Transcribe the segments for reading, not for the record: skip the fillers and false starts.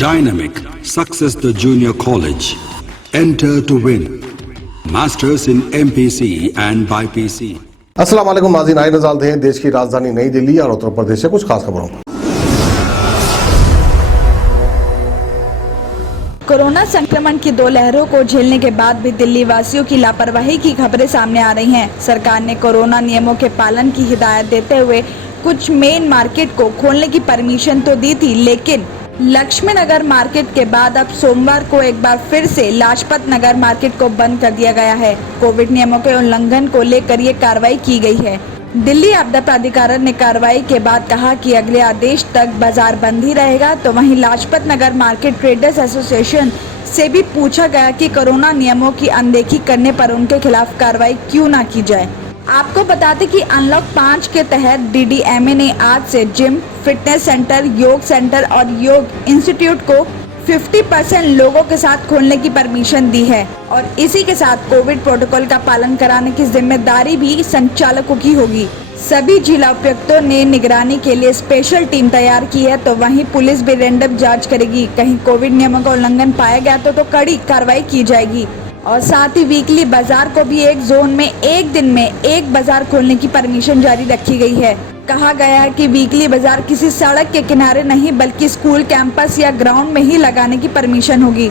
Dynamic Success the Junior College. Enter to win. Masters in MPC and BPC. अस्सलाम वालेकुम नाज़रीन, आइए नज़र डालते हैं देश की राजधानी नई दिल्ली और उत्तर प्रदेश से कुछ खास खबरों पर। कोरोना संक्रमण की 2 लहरों को झेलने के बाद भी दिल्ली वासियों की लापरवाही की खबरें सामने आ रही हैं। सरकार ने कोरोना नियमों के पालन की हिदायत देते हुए कुछ मेन मार्केट को खोलने की परमिशन तो दी थी, लेकिन लक्ष्मी नगर मार्केट के बाद अब सोमवार को एक बार फिर से लाजपत नगर मार्केट को बंद कर दिया गया है। कोविड नियमों के उल्लंघन को लेकर ये कार्रवाई की गई है। दिल्ली आपदा प्राधिकरण ने कार्रवाई के बाद कहा कि अगले आदेश तक बाजार बंद ही रहेगा। तो वहीं Lajpat Nagar market traders association से भी पूछा गया कि कोरोना नियमों की अनदेखी करने पर उनके खिलाफ कार्रवाई क्यों न की जाए। आपको बता दें कि अनलॉक 5 के तहत DDMA ने आज से जिम, फिटनेस सेंटर, योग सेंटर और योग इंस्टीट्यूट को 50% लोगों के साथ खोलने की परमिशन दी है और इसी के साथ कोविड प्रोटोकॉल का पालन कराने की जिम्मेदारी भी संचालकों की होगी। सभी जिला उपायुक्तों ने निगरानी के लिए स्पेशल टीम तैयार की है, तो वहीं पुलिस भी रैंडम जांच करेगी। कहीं कोविड नियमों का उल्लंघन पाया गया तो कड़ी कार्रवाई की जाएगी। और साथ ही वीकली बाजार को भी एक जोन में एक दिन में एक बाजार खोलने की परमिशन जारी रखी गई है। कहा गया है कि वीकली बाजार किसी सड़क के किनारे नहीं बल्कि स्कूल कैंपस या ग्राउंड में ही लगाने की परमिशन होगी।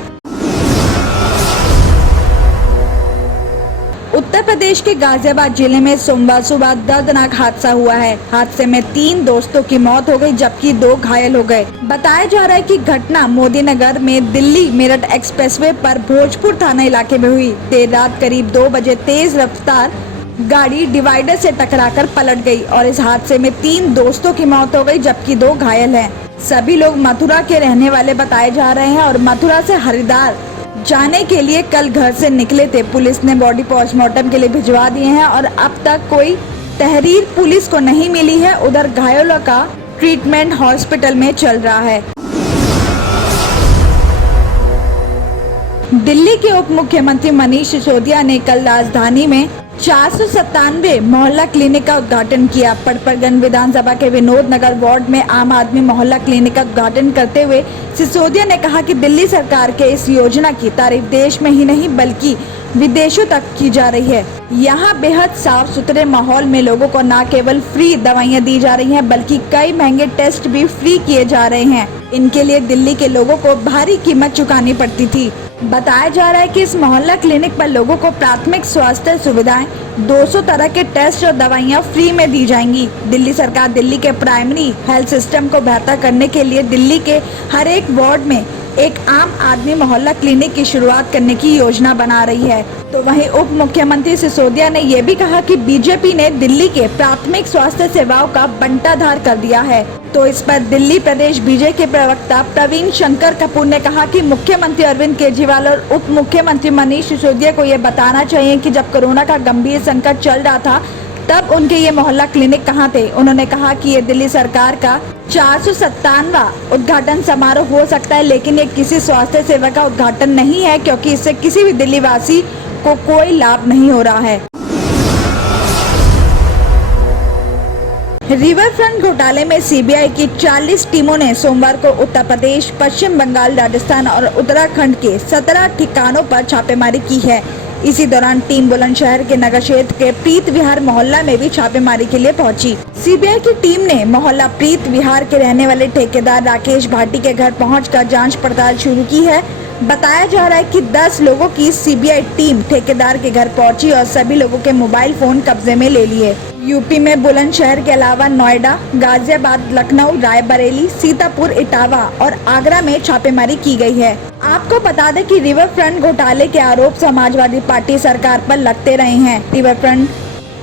उत्तर प्रदेश के गाजियाबाद जिले में सोमवार सुबह दर्दनाक हादसा हुआ है। हादसे में 3 दोस्तों की मौत हो गई जबकि 2 घायल हो गए। बताया जा रहा है कि घटना मोदी नगर में दिल्ली मेरठ एक्सप्रेसवे पर भोजपुर थाना इलाके में हुई। देर रात करीब 2 बजे तेज रफ्तार गाड़ी डिवाइडर से टकराकर पलट गई और इस हादसे में 3 दोस्तों की मौत हो गई जबकि 2 घायल हैं। सभी लोग मथुरा के रहने वाले बताए जा रहे हैं और मथुरा से हरिद्वार जाने के लिए कल घर से निकले थे। पुलिस ने बॉडी पोस्टमार्टम के लिए भिजवा दिए हैं और अब तक कोई तहरीर पुलिस को नहीं मिली है। उधर घायलों का ट्रीटमेंट हॉस्पिटल में चल रहा है। दिल्ली के उप मुख्यमंत्री मनीष सिसोदिया ने कल राजधानी में 497 मोहल्ला क्लिनिक का उद्घाटन किया। पटपरगंज विधानसभा के विनोद नगर वार्ड में आम आदमी मोहल्ला क्लिनिक का उद्घाटन करते हुए सिसोदिया ने कहा कि दिल्ली सरकार के इस योजना की तारीफ देश में ही नहीं बल्कि विदेशों तक की जा रही है। यहाँ बेहद साफ सुथरे माहौल में लोगों को न केवल फ्री दवाइयाँ दी जा रही हैं बल्कि कई महंगे टेस्ट भी फ्री किए जा रहे हैं। इनके लिए दिल्ली के लोगों को भारी कीमत चुकानी पड़ती थी। बताया जा रहा है कि इस मोहल्ला क्लिनिक पर लोगों को प्राथमिक स्वास्थ्य सुविधाएं, 200 तरह के टेस्ट और दवाइयां फ्री में दी जाएंगी। दिल्ली सरकार दिल्ली के प्राइमरी हेल्थ सिस्टम को बेहतर करने के लिए दिल्ली के हर एक वार्ड में एक आम आदमी मोहल्ला क्लिनिक की शुरुआत करने की योजना बना रही है। तो वहीं उप मुख्यमंत्री सिसोदिया ने ये भी कहा कि बीजेपी ने दिल्ली के प्राथमिक स्वास्थ्य सेवाओं का बंटाधार कर दिया है। तो इस पर दिल्ली प्रदेश बीजेपी के प्रवक्ता प्रवीण शंकर कपूर ने कहा कि मुख्यमंत्री अरविंद केजरीवाल और उप मुख्यमंत्री मनीष सिसोदिया को ये बताना चाहिए कि जब कोरोना का गंभीर संकट चल रहा था तब उनके ये मोहल्ला क्लिनिक कहाँ थे। उन्होंने कहा कि ये दिल्ली सरकार का 497वां उद्घाटन समारोह हो सकता है, लेकिन ये किसी स्वास्थ्य सेवा का उद्घाटन नहीं है क्योंकि इससे किसी भी दिल्ली वासी को कोई लाभ नहीं हो रहा है। रिवर फ्रंट घोटाले में सीबीआई की 40 टीमों ने सोमवार को उत्तर प्रदेश, पश्चिम बंगाल, राजस्थान और उत्तराखंड के 17 ठिकानों पर छापेमारी की है। इसी दौरान टीम बुलंदशहर के नगर क्षेत्र के प्रीत विहार मोहल्ला में भी छापेमारी के लिए पहुंची। सीबीआई की टीम ने मोहल्ला प्रीत विहार के रहने वाले ठेकेदार राकेश भाटी के घर पहुंचकर जांच पड़ताल शुरू की है। बताया जा रहा है कि 10 लोगों की सीबीआई टीम ठेकेदार के घर पहुंची और सभी लोगों के मोबाइल फोन कब्जे में ले लिए। यूपी में बुलंदशहर के अलावा नोएडा, गाजियाबाद, लखनऊ, रायबरेली, सीतापुर, इटावा और आगरा में छापेमारी की गई है। आपको बता दें कि रिवर फ्रंट घोटाले के आरोप समाजवादी पार्टी सरकार पर लगते रहे हैं। रिवर फ्रंट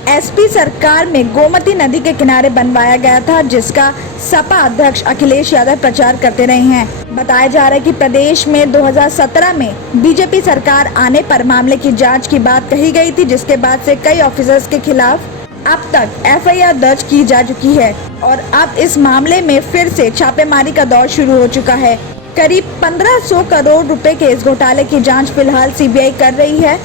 एसपी सरकार में गोमती नदी के किनारे बनवाया गया था, जिसका सपा अध्यक्ष अखिलेश यादव प्रचार करते रहे हैं। बताया जा रहा है कि प्रदेश में 2017 में बीजेपी सरकार आने पर मामले की जांच की बात कही गई थी, जिसके बाद से कई ऑफिसर्स के खिलाफ अब तक एफआईआर दर्ज की जा चुकी है और अब इस मामले में फिर से छापेमारी का दौर शुरू हो चुका है। करीब 1500 करोड़ रुपए के इस घोटाले की जांच फिलहाल सीबीआई कर रही है।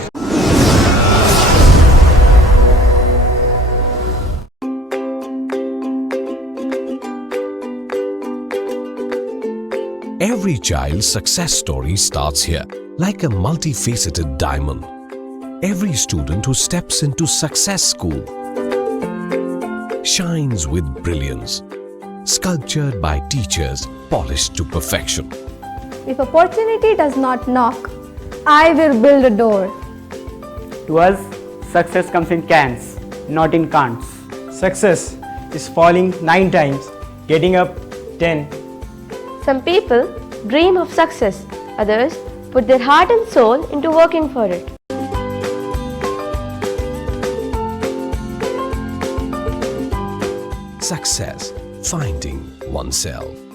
Every child's success story starts here, like a multifaceted diamond. Every student who steps into Success School shines with brilliance, sculptured by teachers polished to perfection. If opportunity does not knock, I will build a door. To us, success comes in cans, not in can'ts. Success is falling 9 times, getting up 10. Some people dream of success, others put their heart and soul into working for it. Success, finding oneself.